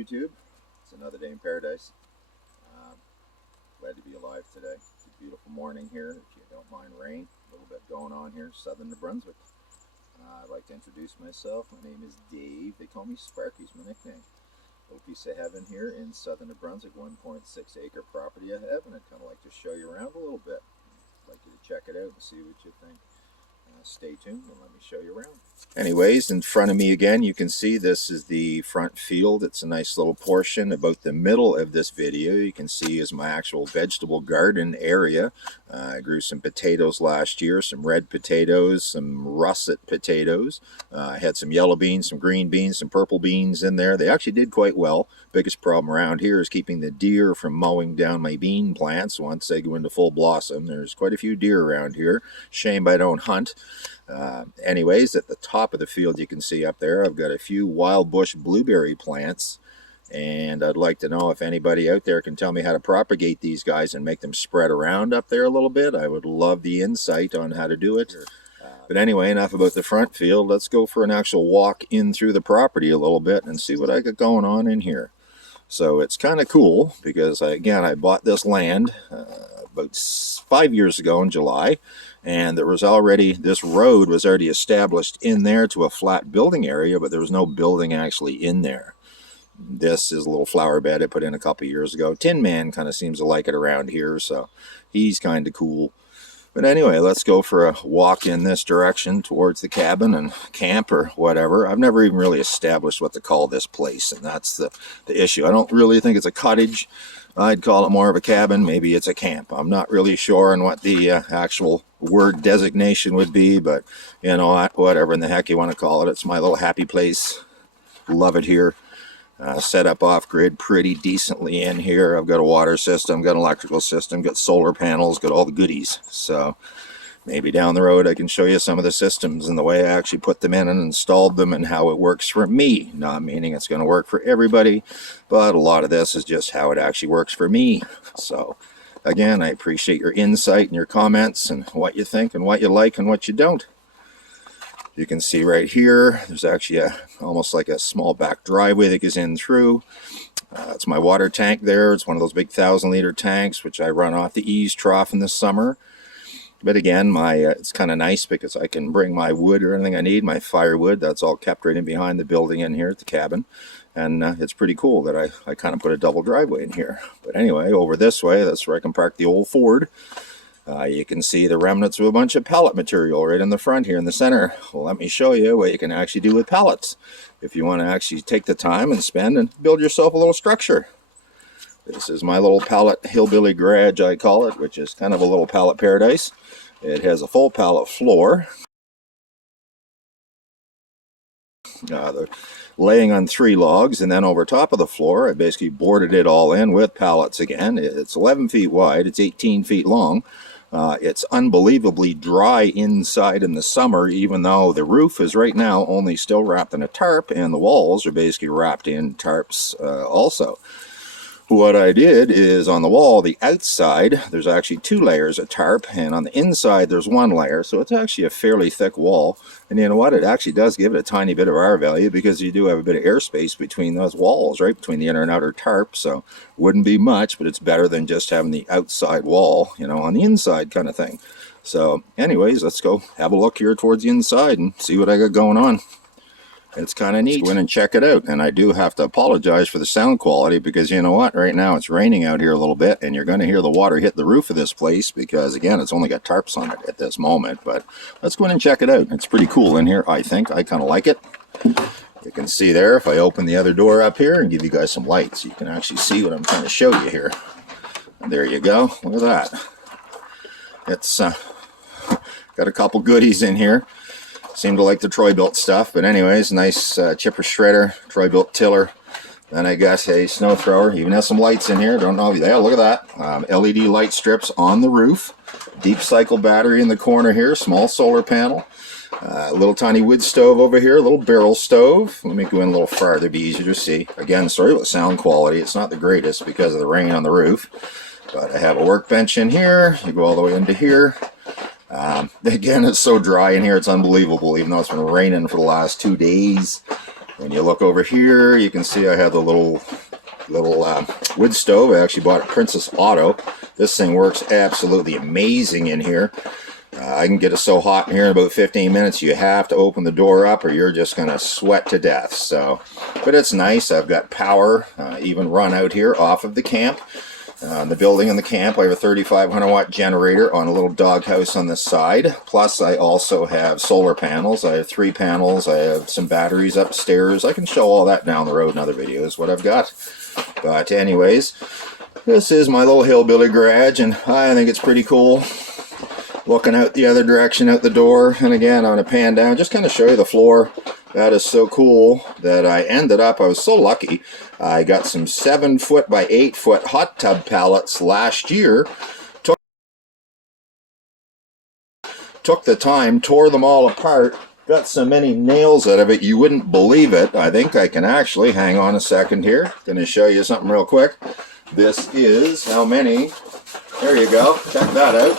YouTube. It's another day in paradise. Glad to be alive today. It's a beautiful morning here. If you don't mind rain, a little bit going on here, southern New Brunswick. I'd like to introduce myself. My name is Dave. They call me Sparky's my nickname. Little piece of heaven here in southern New Brunswick, 1.6 acre property I have, and I'd kind of like to show you around a little bit. I'd like you to check it out and see what you think. Stay tuned and let me show you around. Anyways, in front of me again, you can see this is the front field. It's a nice little portion. About the middle of this video, you can see is my actual vegetable garden area. I grew some potatoes last year, some red potatoes, some russet potatoes. I had some yellow beans, some green beans, some purple beans in there. They actually did quite well. Biggest problem around here is keeping the deer from mowing down my bean plants once they go into full blossom. There's quite a few deer around here. Shame I don't hunt. Anyways, at the top of the field you can see up there I've got a few wild bush blueberry plants, and I'd like to know if anybody out there can tell me how to propagate these guys and make them spread around up there a little bit. I would love the insight on how to do it. But anyway, enough about the front field. Let's go for an actual walk in through the property a little bit and see what I got going on in here. So it's kind of cool because I bought this land about 5 years ago in July, and there was already, this road was already established in there to a flat building area, but there was no building actually in there. This is a little flower bed I put in a couple years ago. Tin Man kind of seems to like it around here, so he's kind of cool. But anyway, let's go for a walk in this direction towards the cabin and camp or whatever. I've never even really established what to call this place, and that's the issue. I don't really think it's a cottage. I'd call it more of a cabin. Maybe it's a camp. I'm not really sure on what the actual word designation would be, but you know, whatever in the heck you want to call it. It's my little happy place. Love it here. Set up off-grid pretty decently in here. I've got a water system, got an electrical system, got solar panels, got all the goodies. So maybe down the road I can show you some of the systems and the way I actually put them in and installed them and how it works for me. Not meaning it's going to work for everybody, but a lot of this is just how it actually works for me. So again, I appreciate your insight and your comments and what you think and what you like and what you don't. You can see right here, there's actually almost like a small back driveway that goes in through. It's my water tank there. It's one of those big 1,000-liter tanks, which I run off the eaves trough in the summer. But again, it's kind of nice because I can bring my wood or anything I need, my firewood. That's all kept right in behind the building in here at the cabin. And it's pretty cool that I kind of put a double driveway in here. But anyway, over this way, that's where I can park the old Ford. You can see the remnants of a bunch of pallet material right in the front here in the center. Well, let me show you what you can actually do with pallets if you want to actually take the time and spend and build yourself a little structure. This is my little pallet hillbilly garage, I call it, which is kind of a little pallet paradise. It has a full pallet floor. They're laying on 3 logs, and then over top of the floor I basically boarded it all in with pallets again. It's 11 feet wide, it's 18 feet long. It's unbelievably dry inside in the summer, even though the roof is right now only still wrapped in a tarp, and the walls are basically wrapped in tarps also. What I did is on the wall, the outside, there's actually 2 layers of tarp, and on the inside there's 1 layer, so it's actually a fairly thick wall. And you know what, it actually does give it a tiny bit of R value because you do have a bit of airspace between those walls, right, between the inner and outer tarp. So wouldn't be much, but it's better than just having the outside wall, you know, on the inside kind of thing. So anyways, let's go have a look here towards the inside and see what I got going on. It's kind of neat. Let's go in and check it out. And I do have to apologize for the sound quality because you know what, right now it's raining out here a little bit, and you're going to hear the water hit the roof of this place because again, it's only got tarps on it at this moment. But let's go in and check it out. It's pretty cool in here, I think. I kind of like it. You can see there, if I open the other door up here and give you guys some lights, you can actually see what I'm trying to show you here. And there you go. Look at that. It's got a couple goodies in here. Seem to like the Troy-Bilt stuff, but anyways, nice chipper shredder, Troy-Bilt tiller. Then I got a snow thrower. Even has some lights in here. Don't know if you, yeah, look at that. LED light strips on the roof. Deep cycle battery in the corner here. Small solar panel. A little tiny wood stove over here. A little barrel stove. Let me go in a little farther, it'd be easier to see. Again, sorry about the sound quality. It's not the greatest because of the rain on the roof. But I have a workbench in here. You go all the way into here. Again, it's so dry in here, it's unbelievable, even though it's been raining for the last 2 days. When you look over here, you can see I have the little wood stove. I actually bought at Princess Auto. This thing works absolutely amazing in here. I can get it so hot in here in about 15 minutes you have to open the door up or you're just gonna sweat to death. So, but it's nice. I've got power even run out here off of the camp. The building in the camp, I have a 3,500 watt generator on a little doghouse on the side. Plus I also have solar panels. I have 3 panels. I have some batteries upstairs. I can show all that down the road in other videos what I've got. But anyways, this is my little hillbilly garage and I think it's pretty cool. Looking out the other direction out the door, and again I'm going to pan down, just kind of show you the floor. That is so cool that I was so lucky. I got some 7-foot by 8-foot hot tub pallets last year. Took the time, tore them all apart, got so many nails out of it you wouldn't believe it. I think I can actually, hang on a second here, going to show you something real quick. This is how many, there you go, check that out.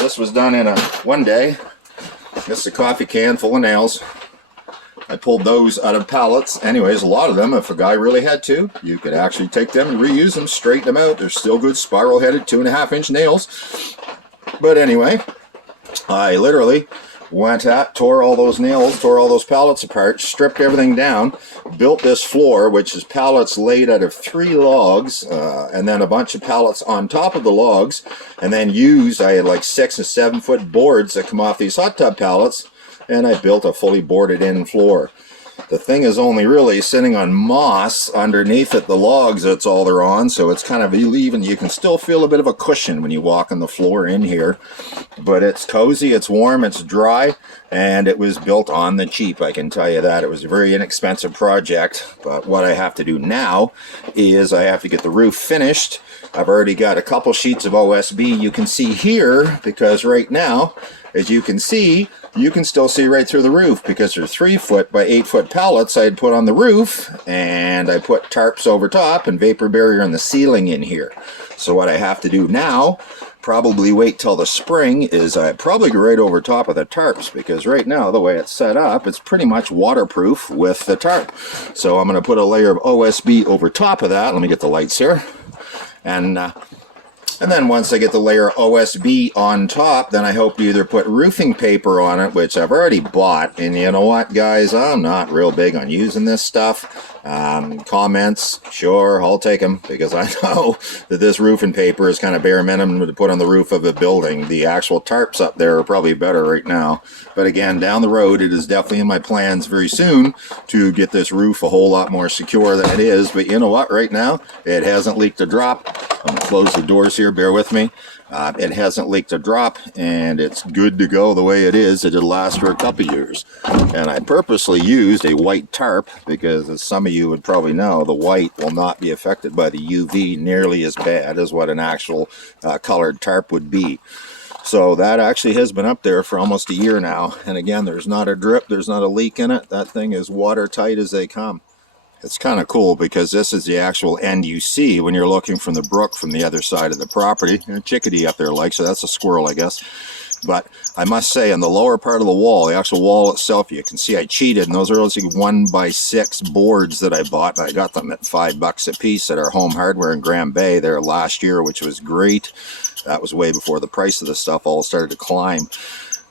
This was done in one day. This is a coffee can full of nails. I pulled those out of pallets. Anyways, a lot of them, if a guy really had to, you could actually take them and reuse them, straighten them out. They're still good spiral-headed 2.5-inch nails. But anyway, I literally went at, tore all those nails, tore all those pallets apart, stripped everything down, built this floor, which is pallets laid out of 3 logs, and then a bunch of pallets on top of the logs, and then I had like 6 and 7-foot boards that come off these hot tub pallets, and I built a fully boarded in floor. The thing is only really sitting on moss underneath it. The logs, that's all they're on, so it's kind of even. You can still feel a bit of a cushion when you walk on the floor in here. But it's cozy, it's warm, it's dry, and it was built on the cheap, I can tell you that. It was a very inexpensive project, but what I have to do now is I have to get the roof finished. I've already got a couple sheets of OSB you can see here, because right now, as you can see, you can still see right through the roof because they're 3-foot by 8-foot pallets I had put on the roof, and I put tarps over top and vapor barrier on the ceiling in here. So what I have to do now, probably wait till the spring, is I probably go right over top of the tarps, because right now the way it's set up, it's pretty much waterproof with the tarp. So I'm going to put a layer of OSB over top of that. Let me get the lights here. And then once I get the layer of OSB on top, then I hope to either put roofing paper on it, which I've already bought. And you know what, guys? I'm not real big on using this stuff. Comments, sure, I'll take them, because I know that this roofing paper is kind of bare minimum to put on the roof of a building. The actual tarps up there are probably better right now. But again, down the road, it is definitely in my plans very soon to get this roof a whole lot more secure than it is. But you know what, right now, it hasn't leaked a drop. I'm going to close the doors here, bear with me. It hasn't leaked a drop, and it's good to go the way it is. It'll last for a couple years. And I purposely used a white tarp because, as some of you would probably know, the white will not be affected by the UV nearly as bad as what an actual colored tarp would be. So that actually has been up there for almost a year now. And again, there's not a drip, there's not a leak in it. That thing is watertight as they come. It's kind of cool because this is the actual end you see when you're looking from the brook from the other side of the property. There's a chickadee up there, so that's a squirrel, I guess. But I must say, on the lower part of the wall, the actual wall itself, you can see I cheated, and those are those 1x6 boards that I bought. I got them at $5 a piece at our Home Hardware in Grand Bay there last year, which was great. That was way before the price of the stuff all started to climb.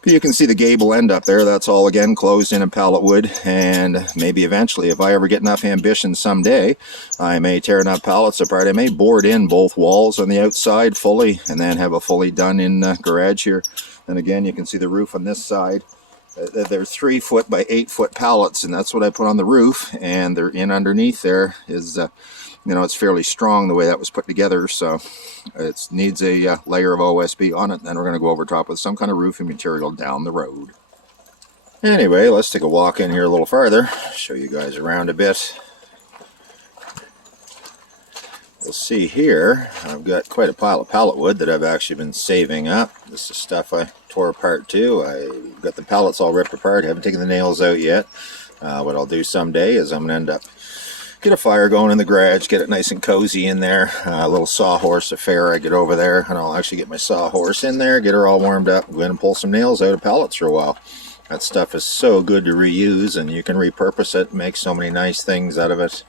You can see the gable end up there. That's all, again, closed in pallet wood. And maybe eventually, if I ever get enough ambition someday, I may tear enough pallets apart. I may board in both walls on the outside fully and then have a fully done in garage here. And again, you can see the roof on this side. They're 3-foot by 8-foot pallets, and that's what I put on the roof. And they're in underneath there is... you know, it's fairly strong the way that was put together, so it needs a layer of OSB on it. Then we're going to go over top with some kind of roofing material down the road. Anyway, let's take a walk in here a little farther, show you guys around a bit. You'll see here, I've got quite a pile of pallet wood that I've actually been saving up. This is stuff I tore apart too. I've got the pallets all ripped apart, haven't taken the nails out yet. What I'll do someday is I'm going to end up get a fire going in the garage, get it nice and cozy in there. A little sawhorse affair. I get over there and I'll actually get my sawhorse in there, get her all warmed up, go in and pull some nails out of pallets for a while. That stuff is so good to reuse, and you can repurpose it, make so many nice things out of it.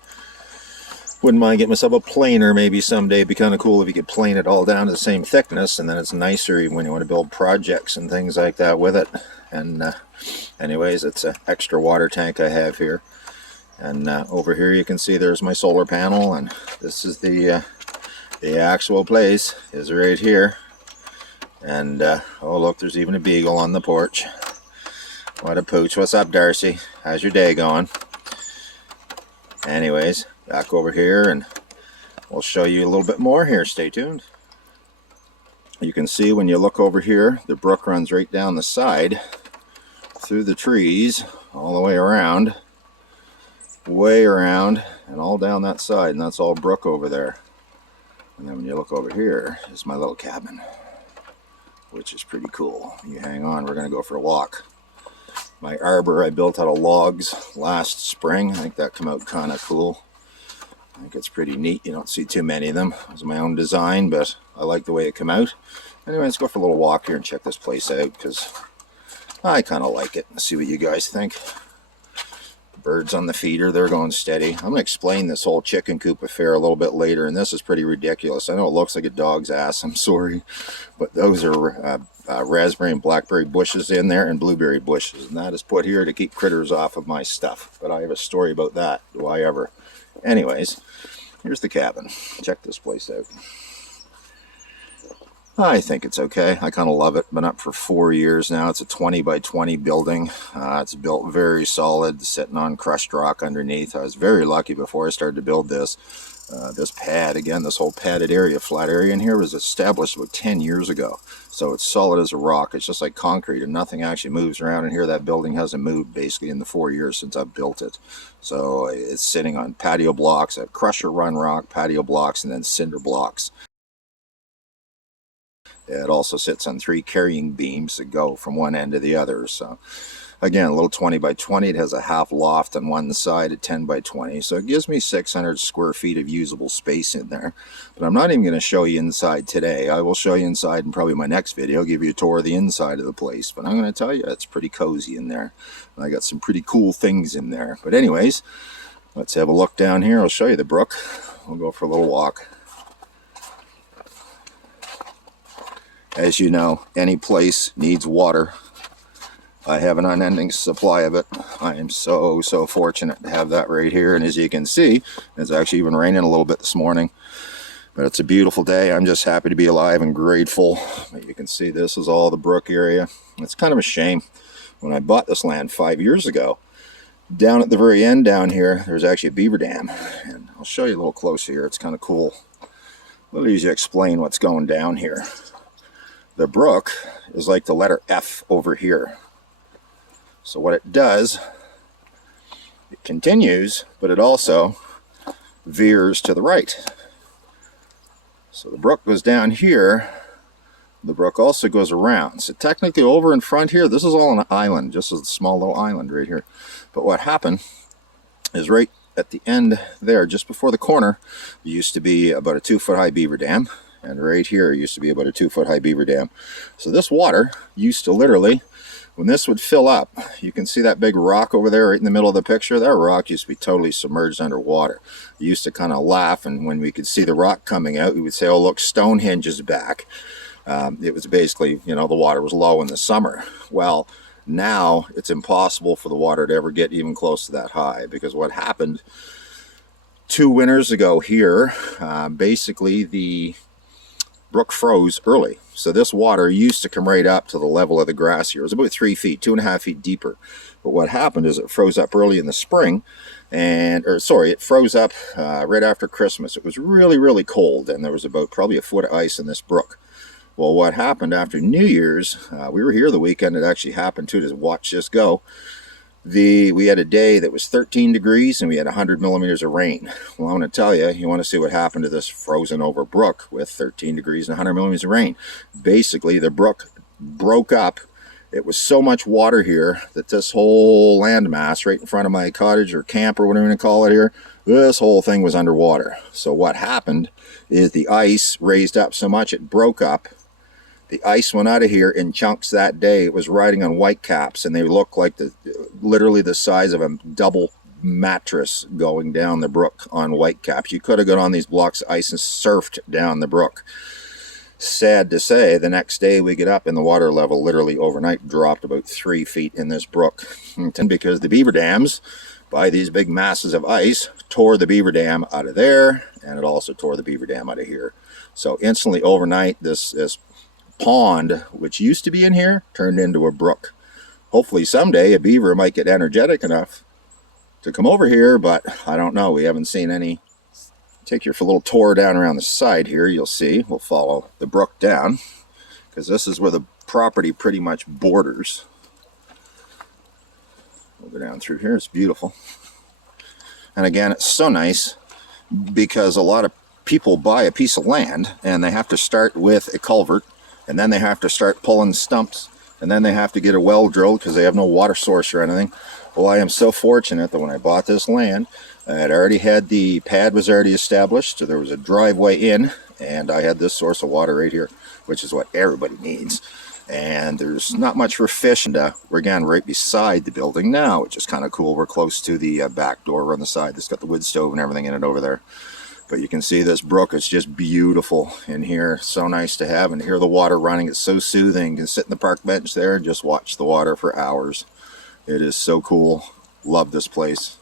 Wouldn't mind getting myself a planer maybe someday. It'd be kind of cool if you could plane it all down to the same thickness, and then it's nicer even when you want to build projects and things like that with it. And anyways, it's an extra water tank I have here. And over here you can see there's my solar panel, and this is the actual place is right here. And oh look, there's even a beagle on the porch. What a pooch. What's up, Darcy? How's your day going? Anyways, back over here, and we'll show you a little bit more here. Stay tuned. You can see when you look over here, the brook runs right down the side through the trees all the way around, and all down that side, and that's all brook over there. And then when you look over here is my little cabin, which is pretty cool. You hang on, we're going to go for a walk. My arbor I built out of logs last spring. I think that came out kind of cool. I think it's pretty neat. You don't see too many of them. It was my own design, but I like the way it came out. Anyway, let's go for a little walk here and check this place out, because I kind of like it. Let's see what you guys think. Birds on the feeder, they're going steady. I'm going to explain this whole chicken coop affair a little bit later, and this is pretty ridiculous. I know it looks like a dog's ass, I'm sorry, but those are raspberry and blackberry bushes in there, and blueberry bushes, and that is put here to keep critters off of my stuff. But I have a story about that. Do I ever? Anyways, here's the cabin. Check this place out. I think it's okay. I kind of love it. Been up for 4 years now. It's a 20 by 20 building. It's built very solid, sitting on crushed rock underneath. I was very lucky before I started to build this. This pad, again, this whole padded area, flat area in here was established about 10 years ago. So it's solid as a rock. It's just like concrete, and nothing actually moves around in here. That building hasn't moved basically in the 4 years since I've built it. So it's sitting on patio blocks, crusher run rock, patio blocks, and then cinder blocks. It also sits on 3 carrying beams that go from one end to the other. So again, a little 20 by 20. It has a half loft on one side at 10 by 20. So it gives me 600 square feet of usable space in there. But I'm not even going to show you inside today. I will show you inside in probably my next video. Give you a tour of the inside of the place. But I'm going to tell you, it's pretty cozy in there. And I got some pretty cool things in there. But anyways, let's have a look down here. I'll show you the brook. We'll go for a little walk. As you know, any place needs water. I have an unending supply of it. I am so fortunate to have that right here. And as you can see, it's actually even raining a little bit this morning. But it's a beautiful day. I'm just happy to be alive and grateful. But you can see this is all the brook area. It's kind of a shame. When I bought this land 5 years ago, down at the very end down here, there's actually a beaver dam. And I'll show you a little closer here. It's kind of cool. A little easy to explain what's going down here. The brook is like the letter F over here. So what it does, it continues, but it also veers to the right. So the brook goes down here. The brook also goes around. So technically over in front here, this is all an island, just a small little island right here. But what happened is right at the end there, just before the corner, there used to be about a 2-foot high beaver dam. And right here used to be about a 2-foot high beaver dam. So this water used to literally, when this would fill up, you can see that big rock over there right in the middle of the picture. That rock used to be totally submerged underwater. We used to kind of laugh, and when we could see the rock coming out, we would say, oh look, Stonehenge is back. It was basically, you know, the water was low in the summer. Well, now it's impossible for the water to ever get even close to that high, because what happened 2 winters ago here, basically the brook froze early. So this water used to come right up to the level of the grass here. It was about 3 feet, 2.5 feet deeper. But what happened is it froze up early in the spring, it froze up right after Christmas. It was really cold, and there was about probably a foot of ice in this brook. Well, what happened after New Year's, we were here the weekend it actually happened too, to watch this go. We had a day that was 13 degrees and we had 100 millimeters of rain. Well, I'm going to tell you, you want to see what happened to this frozen over brook with 13 degrees and 100 millimeters of rain. Basically, the brook broke up. It was so much water here that this whole landmass right in front of my cottage or camp or whatever you want to call it here, this whole thing was underwater. So what happened is the ice raised up so much it broke up. The ice went out of here in chunks that day. It was riding on whitecaps, and they looked like literally the size of a double mattress going down the brook on whitecaps. You could have got on these blocks of ice and surfed down the brook. Sad to say, the next day we get up and the water level literally overnight dropped about 3 feet in this brook. And because the beaver dams, by these big masses of ice, tore the beaver dam out of there, and it also tore the beaver dam out of here. So instantly overnight, this pond, which used to be in here, turned into a brook. Hopefully someday a beaver might get energetic enough to come over here, but I don't know. We haven't seen any. Take your little tour down around the side here. You'll see. We'll follow the brook down, because this is where the property pretty much borders. We'll go down through here. It's beautiful. And again, it's so nice because a lot of people buy a piece of land and they have to start with a culvert, and then they have to start pulling stumps, and then they have to get a well drilled because they have no water source or anything. Well, I am so fortunate that when I bought this land, I had already had the pad was already established, so there was a driveway in, and I had this source of water right here, which is what everybody needs. And there's not much for fish, and we're again right beside the building now, which is kind of cool. We're close to the back door on the side that's got the wood stove and everything in it over there. But you can see this brook. It's just beautiful in here. So nice to have, and hear the water running. It's so soothing. You can sit in the park bench there and just watch the water for hours. It is so cool. Love this place.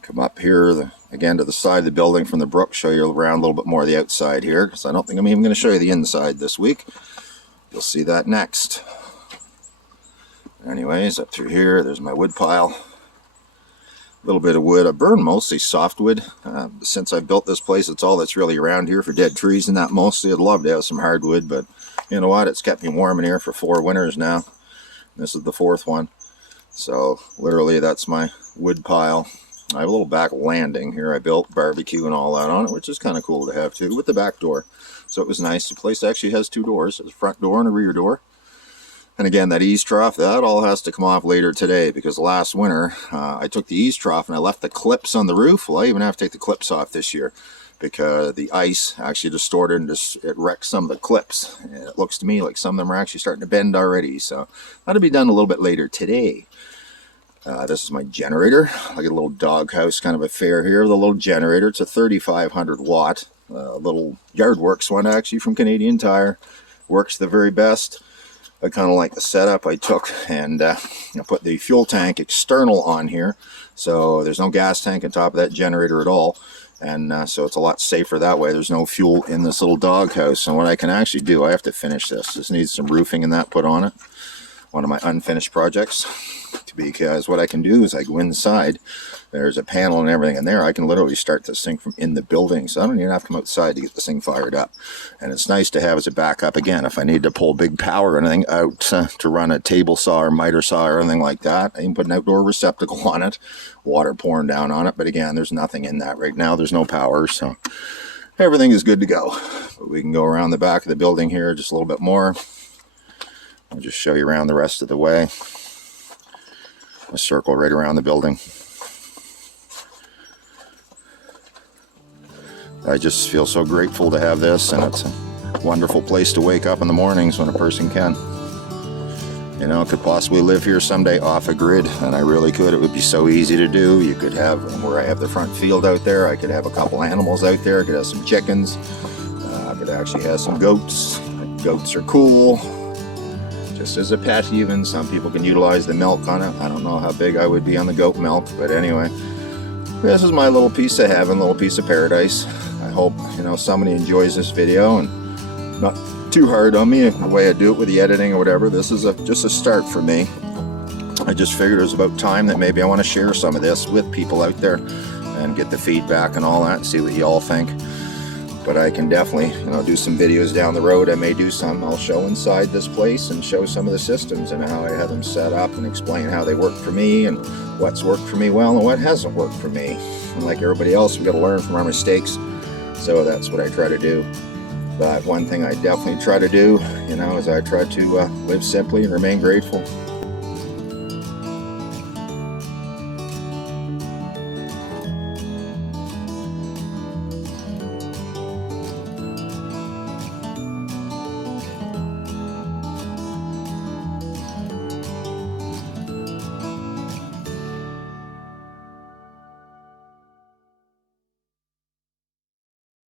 Come up here again to the side of the building from the brook, show you around a little bit more of the outside here, because I don't think I'm even going to show you the inside this week. You'll see that next. Anyways, up through here, there's my wood pile. A little bit of wood. I burn mostly softwood. Since I built this place, it's all that's really around here for dead trees and that mostly. I'd love to have some hardwood, but you know what? It's kept me warm in here for 4 winters now. This is the 4th one. So literally that's my wood pile. I have a little back landing here. I built barbecue and all that on it, which is kind of cool to have too, with the back door. So it was nice. The place actually has 2 doors. There's a front door and a rear door. And again, that eaves trough, that all has to come off later today, because last winter I took the eaves trough and I left the clips on the roof. Well, I even have to take the clips off this year because the ice actually distorted and it wrecked some of the clips. And it looks to me like some of them are actually starting to bend already. So that'll be done a little bit later today. This is my generator. I get a little doghouse kind of affair here with a little generator. It's a 3500 watt little Yardworks one, actually, from Canadian Tire. Works the very best. I kind of like the setup I took, and I put the fuel tank external on here, so there's no gas tank on top of that generator at all, and so it's a lot safer that way. There's no fuel in this little doghouse. And what I can actually do, I have to finish this. This needs some roofing and that put on it. One of my unfinished projects, because what I can do is I go inside, there's a panel and everything in there. I can literally start this thing from in the building, so I don't even have to come outside to get this thing fired up. And it's nice to have as a backup, again, if I need to pull big power or anything out to run a table saw or miter saw or anything like that. I can put an outdoor receptacle on it, water pouring down on it, but again, there's nothing in that right now. There's no power, so everything is good to go. But we can go around the back of the building here just a little bit more. I'll just show you around the rest of the way. A circle right around the building. I just feel so grateful to have this, and it's a wonderful place to wake up in the mornings when a person can. You know, could possibly live here someday off a grid, and I really could. It would be so easy to do. You could have, where I have the front field out there, I could have a couple animals out there. I could have some chickens. I could actually have some goats. Goats are cool. Just as a pet even. Some people can utilize the milk on it. I don't know how big I would be on the goat milk, but anyway. This is my little piece of heaven, little piece of paradise. I hope, you know, somebody enjoys this video and not too hard on me the way I do it with the editing or whatever. This is just a start for me. I just figured it was about time that maybe I want to share some of this with people out there and get the feedback and all that and see what you all think. But I can definitely, you know, do some videos down the road. I may do some. I'll show inside this place and show some of the systems and how I have them set up and explain how they work for me and what's worked for me well and what hasn't worked for me. And like everybody else, we've got to learn from our mistakes. So that's what I try to do. But one thing I definitely try to do, you know, is I try to live simply and remain grateful.